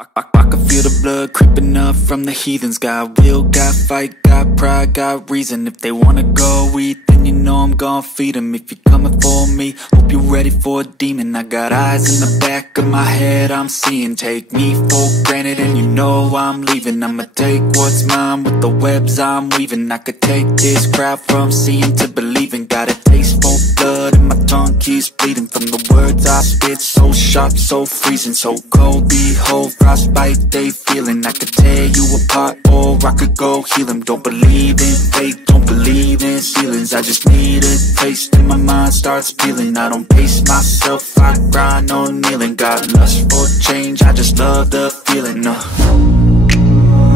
I can feel the blood creeping up from the heathens. Got will, got fight, got pride, got reason. If they wanna go eat, then you know I'm gon' feed them. If you're coming for me, hope you're ready for a demon. I got eyes in the back of my head, I'm seeing. Take me for granted and you know I'm leaving. I'ma take what's mine with the webs I'm weaving. I could take this crowd from seeing to believing. Got a taste for blood and my tongue keeps bleeding from the words I spit. So sharp, so freezing, so cold. Behold, frostbite they feeling. I could tear you apart or I could go heal them. Don't believe in fate, don't believe in ceilings. I just need a taste and my mind starts peeling. I don't pace myself, I grind on kneeling. Got lust for change, I just love the feeling.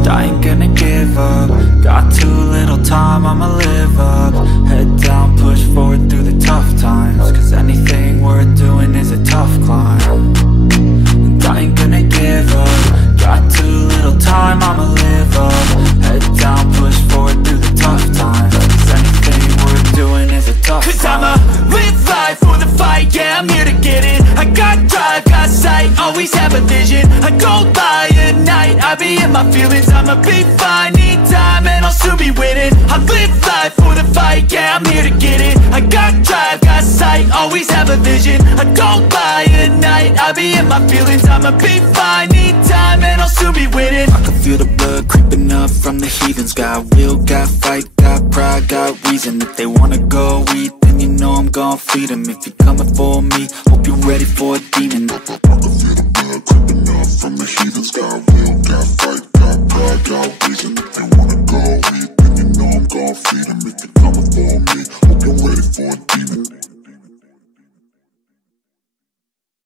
I ain't gonna give up. Got too little time, I'ma live up. Head down, push forward through the tough times. Cause anything worth doing is a tough climb. And I ain't gonna give up. Got too little time, I'ma live up. Head down, push forward through the tough times. Cause anything worth doing is a tough climb. Cause I'ma live life for the fight, yeah, I'm here to get it. I got drive, got sight, always have a vision. I go by at night, I be in my feelings. I'ma be fine, need time, and I'll soon be winning. I live life for the fight, yeah, I'm here to get it. I got drive, got sight, always have a vision. I go by at night, I be in my feelings. I'ma be fine, need time, and I'll soon be winning. I can feel the blood creeping up from the heathens. Got will, got fight, got pride, got reason. If they wanna go eat, then you know I'm gon' feed them. If you're coming for me, hope you're ready for a demon.